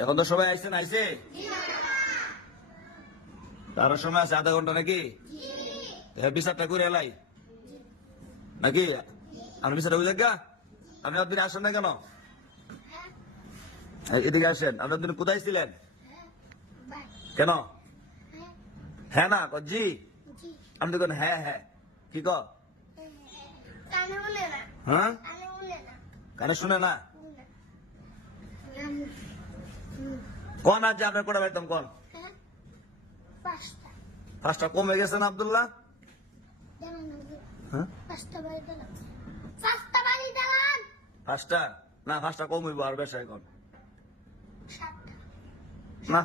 এখন তো সবাই আইসেন আইসে তার সময় আছে আধা ঘন্টা নাকি বিচারটা করে এলাই নাকি আপনি বিচারটা বুঝলেন গা আপনি আপনি আসেন না কেন এদিকে আসেন আপনি আপনি কোথায় ছিলেন কেন হ্যাঁ না জি আপনি কোন হ্যাঁ হ্যাঁ কি ক হ্যাঁ কানে শুনে না কোন আজ আপনার কোটা পাইতাম কোন পাঁচটা কমে গেছেন আব্দুল্লাহ পাঁচটা না পাঁচটা কম হইব আর বেশা এখন না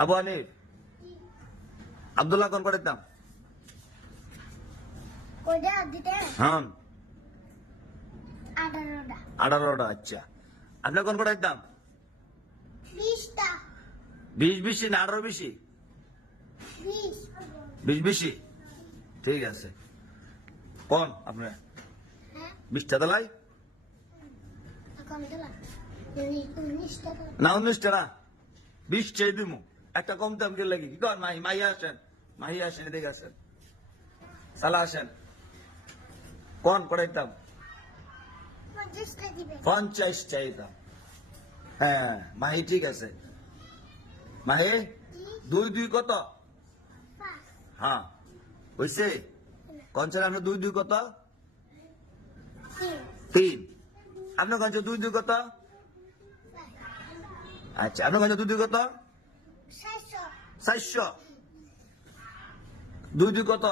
আবু হানিফ আব্দুল্লাহ কোন করে দিতাম হ্যাঁ 18টা আচ্ছা আপনি কোন করে দিতাম 20 বেশি না 18 বেশি 20 বেশি ঠিক আছে কোন আপনি 20টা দিলাই না 19টা না 20 চাই দিমু একটা কম দাম কে লাগি কি কর মাহি আসেন এদিকে আসেন সালা আসেন কোন করে দিতাম 50 চাইতাম হ্যাঁ মাহি ঠিক আছে মাহি 2 কত হ্যাঁ হইছে কোন ছেলে আপনার 2 কত 3 আপনার কাছে 2 কত আচ্ছা আপনার কাছে 2 কত 400 2 কত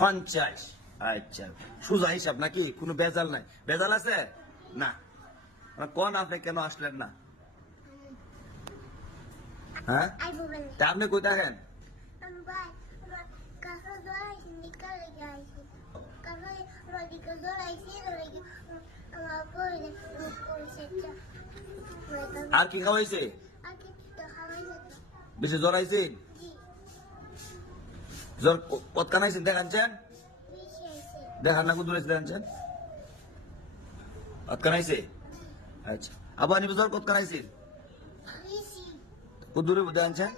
50 আচ্ছা সোজা হিসাব নাকি কোনো বেজাল নাই বেজাল আছে না কোন আপনি কেন আসলেন না হ্যাঁ তা আপনি কই থাকেন আর কি খাওয়াইছে বেশি জ্বর আইছে জ্বর কত কানাইছেন দেখাচ্ছেন দেখান না কুদুর দেখাচ্ছেন কত কানাইছে আচ্ছা আবার আনি জ্বর কত কানাইছে কুদুরে বুঝে আনছেন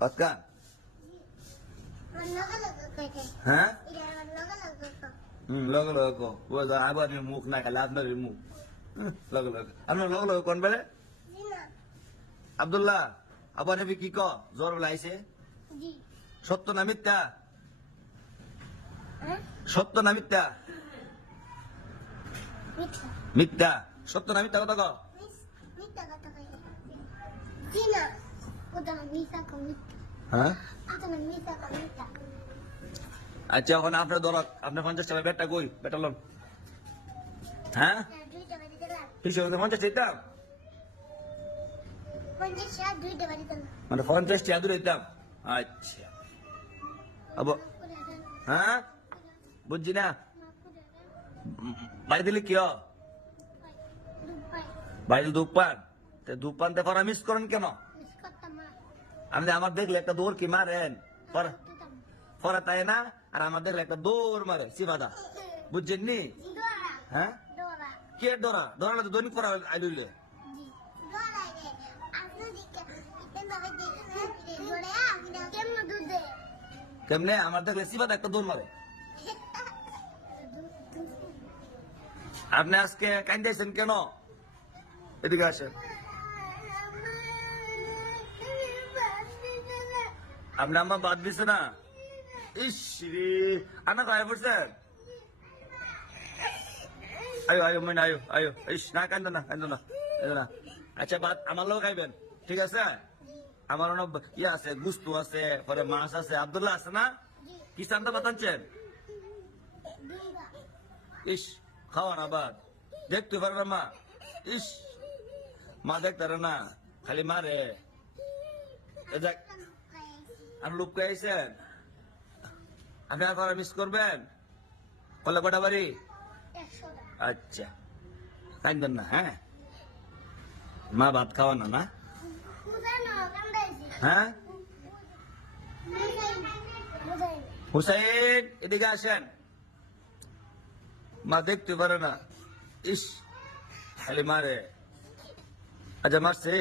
কত কান হ্যাঁ লগে লগে কো আবার মুখ না খালে আপনার মুখ লগে লগে আপনার লগে লগে কোন বেলে আব্দুল্লাহ আবার নেবি কি ক জ্বর লাইছে সত্য না মিথ্যা সত্য না মিথ্যা মিথ্যা সত্য না মিথ্যা কথা ক হ্যাঁ আচ্ছা এখন আপনার দরদ আপনার 50 টাকা বেটা কই বেটা লোন হ্যাঁ 50 দিতাম মানে 50 টাকা দূরে দিতাম আচ্ছা আব হ্যাঁ বুঝছি না বাড়ি দিলে কি বাড়ি দুপান দুপানতে পরা মিস করেন কেন আমি আমার দেখলে একটা দৌড় কি মারেন পরা তাই না আর আমার দেখলে একটা দৌড় মারে সিবাদা বুঝছেন নি হ্যাঁ কে ডরা ডরা তো দৈনিক পড়া আইলে কেমনে আমার দেখলে সিবাদা একটা দৌড় মারে আপনি আজকে কান্দাইছেন কেন এদিকে আসেন আপনি আমার বাদ দিছে না ইস রে আনা গায়ে পড়ছেন আয়ো আয়ো মনে আয়ো আয়ো ইস না কান্দো না আচ্ছা বাদ আমার লোক খাইবেন ঠিক আছে আমার অনেক ইয়ে আছে গুস্তু আছে পরে মাছ আছে আব্দুল্লাহ আছে না কি চান্দা বাতাচ্ছেন ইস খাওয়া না বাদ দেখতে পারে না মা ইস মা দেখতে না খালি মারে আর লোক আইছেন আপনি আর মিস করবেন কলে কটা বাড়ি আচ্ছা কাইন্দেন না হ্যাঁ মা ভাত খাওয়া না না হ্যাঁ হুসাইন এদিকে আসেন মা দেখতে পারে না ইস খালি মারে। আচ্ছা মারছে,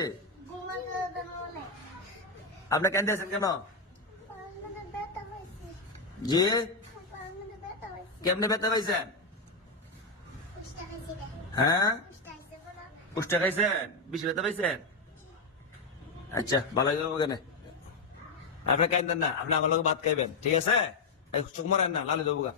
আপনি কেন দিয়েছেন কেন? জি, কেমনে ব্যথা পাইছেন? হ্যাঁ, পুষ্টা খাইছেন, বেশি ব্যথা পাইছেন? আচ্ছা ভালো হয়ে যাবো কেন, আপনি কেন দেন না, আপনি আমার লোক ভাত খাইবেন, ঠিক আছে? চোখ মারেন না, লালি দেবো গা।